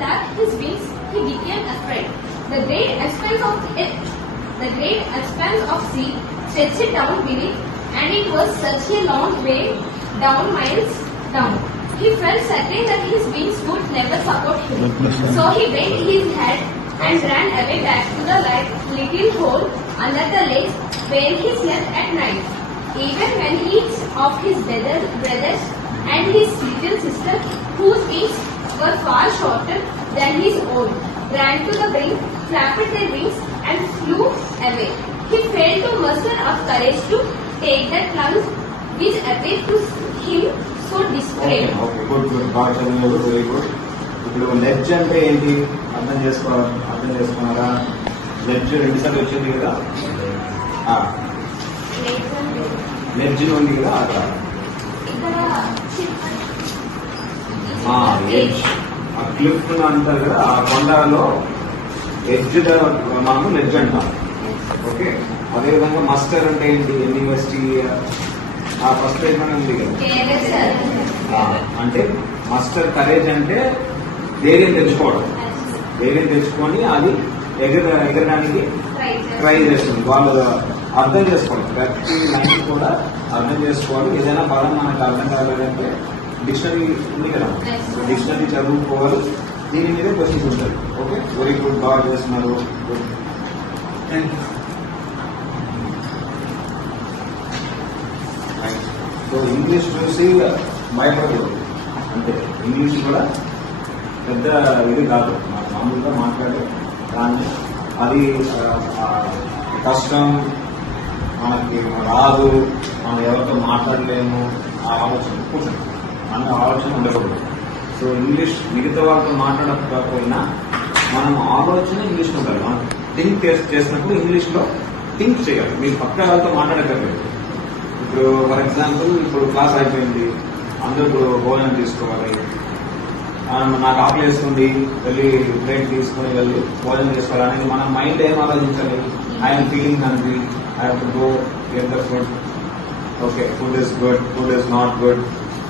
flapped his wings, he became afraid. The great expanse of sea stretched down beneath, and it was such a long way down, miles down. He felt certain that his wings would never support him. So he bent his head and ran away back to the little hole under the lake where he slept at night. Even when each of his brothers and his little sister, whose wings were far shorter than his own, ran to the brink, flapped their wings and flew away. He failed to muster up courage to take that plunge which appeared to him so desperate. Okay, good. బాగా చదివారు, very good. ఇప్పుడు ledge అంటే ఏంటి అర్థం చేసుకున్నారా? Ledge రెండుసార్లు వచ్చింది కదా, లెడ్జ్ ఉంది కదా అక్కడ ఎడ్జ్, ఆ క్లిఫ్ అంటారు కదా, ఆ కొండలో ఎడ్జ్ మనము లెడ్జ్ అంటాం. ఓకే, అదేవిధంగా మస్టర్ అంటే ఏంటి? యూనివర్సిటీ ఆ ఫస్ట్ పేజ్ అని ఉంది కదా, అంటే మస్టర్ కరేజ్ అంటే ధైర్యం తెచ్చుకోవడం, ధైర్యం తెచ్చుకొని అది ఎగరడానికి ట్రై చేస్తుంది. వాళ్ళు అర్థం చేసుకోవాలి, ప్రతి లైన్ కూడా అర్థం చేసుకోవాలి. ఏదైనా పదం మనకు అర్థం కాలేదంటే డిక్షనరీ ఉంది కదా, డిక్షనరీ చదువుకోవాలి, దీని మీద క్వశ్చన్స్ ఉంటుంది. ఓకే, వెరీ గుడ్, బాగా చేస్తున్నారు. సో ఇంగ్లీష్ చూసి భయపడకూడదు, అంటే ఇంగ్లీష్ కూడా పెద్ద ఇది కాదు, మామూలుగా మాట్లాడే దాన్ని అది కష్టం, మనకి రాదు, మనం ఎవరితో మాట్లాడలేము, ఆ ఆలోచన కూర్చొని అన్న ఆలోచన ఉండకూడదు. సో ఇంగ్లీష్ మిగతా వాళ్ళతో మాట్లాడకపోయినా మనం ఆలోచన ఇంగ్లీష్లో ఉండాలి. మనం థింక్ చేసినప్పుడు ఇంగ్లీష్లో థింక్ చేయాలి. మీరు పక్క వాళ్ళతో మాట్లాడక్కర్లేదు. ఇప్పుడు ఫర్ ఎగ్జాంపుల్, ఇప్పుడు క్లాస్ అయిపోయింది, అందరూ భోజనం తీసుకోవాలి, నాకు ఆకలి వేస్తుంది, వెళ్ళి బ్రేక్ తీసుకుని వెళ్ళి భోజనం చేసుకోవాలి అనేది మన మైండ్ ఏం ఆలోచించాలి? I'm feeling hungry, I have to go get the food. Okay, food is good, food is not good,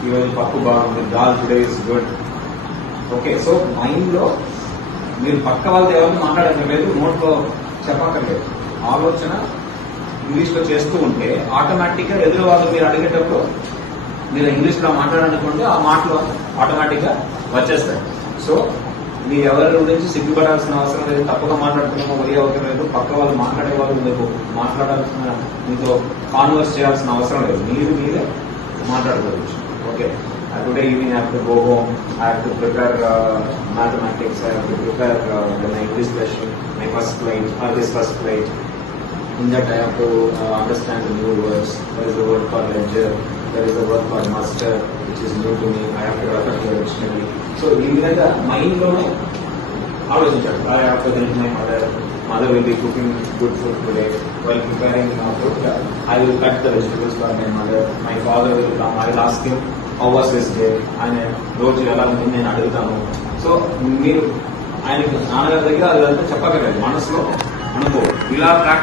ఈరోజు పప్పు బాగుంది, dal today is good. Okay, so mind లో మీరు పక్క వాళ్ళతో ఎవరితో మాట్లాడక్కర్లేదు, నోట్లో చెప్పక్కర్లేదు, ఆలోచన ఇంగ్లీష్ లో చేస్తూ ఉంటే ఆటోమేటిక్ గా ఎదురు వాళ్ళు మీరు అడిగేటప్పుడు మీరు ఇంగ్లీష్ లో మాట్లాడాలనుకుంటే ఆ మాటలు ఆటోమేటిక్ గా వచ్చేస్తాయి. సో మీరు ఎవరి గురించి సిగ్గుపడాల్సిన అవసరం లేదు, తప్పగా మాట్లాడుతున్నామో వరి అవసరం లేదు, పక్క వాళ్ళు మాట్లాడే వాళ్ళు మీకు మాట్లాడాల్సిన, మీతో కాన్వర్స్ చేయాల్సిన అవసరం లేదు, మీరే మాట్లాడుకోవచ్చు. Okay, today evening I have to go home, I have to prepare mathematics, I have to prepare my English lesson, my first flight or this first flight. In that I have to understand the new words. There is a word for ledger, there is a word for master, which is new to me. I have to refer to the dictionary. So ఈ విధంగా mind లోనే ఆలోచించాడు. I have to help my mother will be cooking good food today. While preparing food, I will cut the vegetables for my mother. My father will come, I will ask him how was his day, ఆయన రోజు ఎలా ఉంది నేను అడుగుతాను. So మీరు ఆయన నాన్నగారి దగ్గర అదంతా చెప్పగలరు, మనసులో అనుకో, ఇలా ప్రాక్టీస్